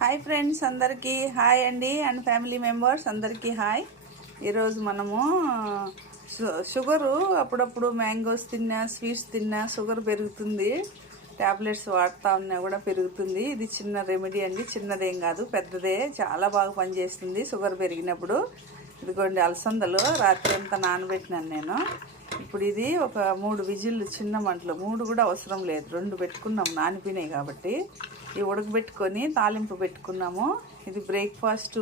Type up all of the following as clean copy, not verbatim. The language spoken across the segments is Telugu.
హాయ్ ఫ్రెండ్స్, అందరికీ హాయ్ అండి. అండ్ ఫ్యామిలీ మెంబర్స్ అందరికీ హాయ్. ఈరోజు మనము షుగరు అప్పుడప్పుడు మ్యాంగోస్ తిన్నా, స్వీట్స్ తిన్నా షుగర్ పెరుగుతుంది. ట్యాబ్లెట్స్ వాడుతూ ఉన్నా కూడా పెరుగుతుంది. ఇది చిన్న రెమెడీ అండి, చిన్నదేం కాదు, పెద్దదే. చాలా బాగా పనిచేస్తుంది షుగర్ పెరిగినప్పుడు. ఇదిగోండి అలసందలు రాత్రి అంతా నానబెట్టినాను నేను. ఇప్పుడు ఇది ఒక 3 విజిల్లు, చిన్న మంటలు, 3 కూడా అవసరం లేదు, 2 పెట్టుకున్నాం నానిపోయినాయి కాబట్టి. ఇవి ఉడకబెట్టుకొని తాలింపు పెట్టుకున్నాము. ఇది బ్రేక్ఫాస్ట్,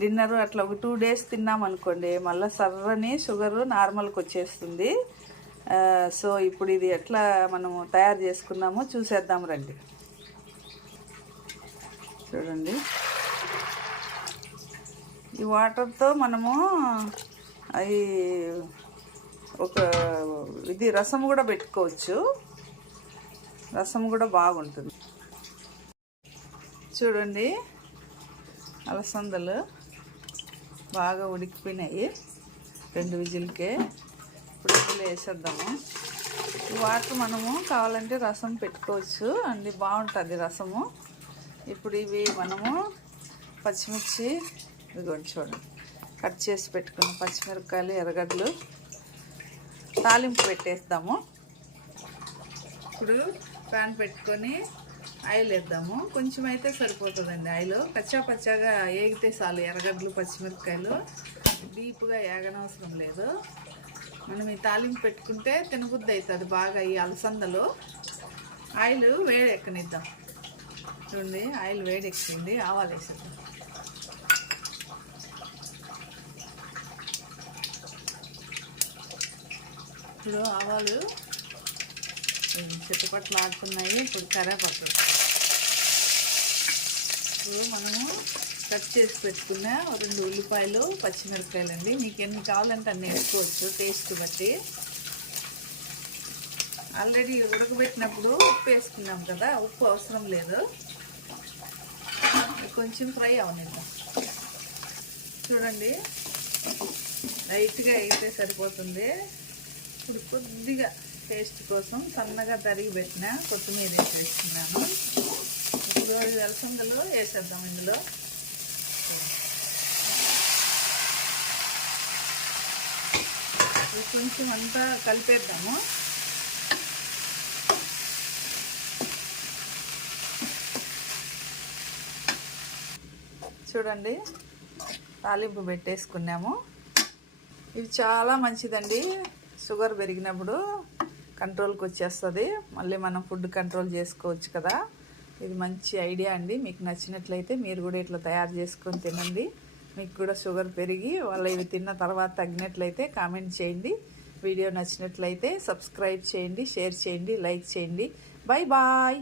డిన్నర్ అట్లా ఒక 2 డేస్ తిన్నామనుకోండి, మళ్ళీ సర్రని షుగరు నార్మల్కి వచ్చేస్తుంది. సో ఇప్పుడు ఇది ఎట్లా మనము తయారు చేసుకున్నామో చూసేద్దాం రండి. చూడండి, ఈ వాటర్తో మనము అవి ఇది రసం కూడా పెట్టుకోవచ్చు. రసం కూడా బాగుంటుంది. చూడండి, అలసందలు బాగా ఉడికిపోయినాయి 2 విజిల్కే. ఇప్పుడు ఇందులో వేసేద్దాము. ఈ వాటర్ మనము కావాలంటే రసం పెట్టుకోవచ్చు అండి, బాగుంటుంది రసము. ఇప్పుడు ఇవి మనము పచ్చిమిర్చి, ఇదిగోండి చూడండి, కట్ చేసి పెట్టుకున్న పచ్చిమిరపకాయలు, ఎర్రగడ్డలు తాలింపు పెట్టేస్తాము. ఇప్పుడు ప్యాన్ పెట్టుకొని ఆయిల్ వేద్దాము. కొంచెం అయితే సరిపోతుందండి ఆయిల్. పచ్చాగా ఏగితే చాలు. ఎర్రగడ్డలు, పచ్చిమిరపకాయలు డీప్గా ఏగనవసరం లేదు. మనం ఈ తాలింపు పెట్టుకుంటే తినబుద్ధి అవుతుంది బాగా. ఈ అలసందలు ఆయిల్ వేడెక్కనిద్దాం. చూడండి, ఆయిల్ వేడెక్కింది. ఆవాలు వేసేద్దాం. ఇప్పుడు ఆవాలు చిట్టుపట్లు ఆడుతున్నాయి. ఇప్పుడు కరేపాకు. ఇప్పుడు మనము కట్ చేసి పెట్టుకున్న 2 ఉల్లిపాయలు, పచ్చిమిరపకాయలు అండి. మీకు ఎన్ని కావాలంటే అన్ని వేసుకోవచ్చు టేస్ట్ బట్టి. ఆల్రెడీ ఉడకబెట్టినప్పుడు ఉప్పు వేసుకున్నాం కదా, ఉప్పు అవసరం లేదు. కొంచెం ఫ్రై అవనిద్దాం. చూడండి, లైట్గా అయితే సరిపోతుంది. ఇప్పుడు కొద్దిగా టేస్ట్ కోసం సన్నగా తరిగి పెట్టిన కొత్తిమీర వేసేస్తున్నాను. ఇప్పుడు అలసందలు వేసేద్దాం ఇందులో. కొంచెం అంతా కలిపేద్దాము. చూడండి, తాలింపు పెట్టేసుకున్నాము. ఇది చాలా మంచిదండి. షుగర్ పెరిగినప్పుడు కంట్రోల్కి వచ్చేస్తుంది. మళ్ళీ మనం ఫుడ్ కంట్రోల్ చేసుకోవచ్చు కదా. ఇది మంచి ఐడియా అండి. మీకు నచ్చినట్లయితే మీరు కూడా ఇట్లా తయారు చేసుకొని తినండి. మీకు కూడా షుగర్ పెరిగి ఇవి తిన్న తర్వాత తగ్గినట్లయితే కామెంట్ చేయండి. వీడియో నచ్చినట్లయితే సబ్స్క్రైబ్ చేయండి, షేర్ చేయండి, లైక్ చేయండి. Bye bye.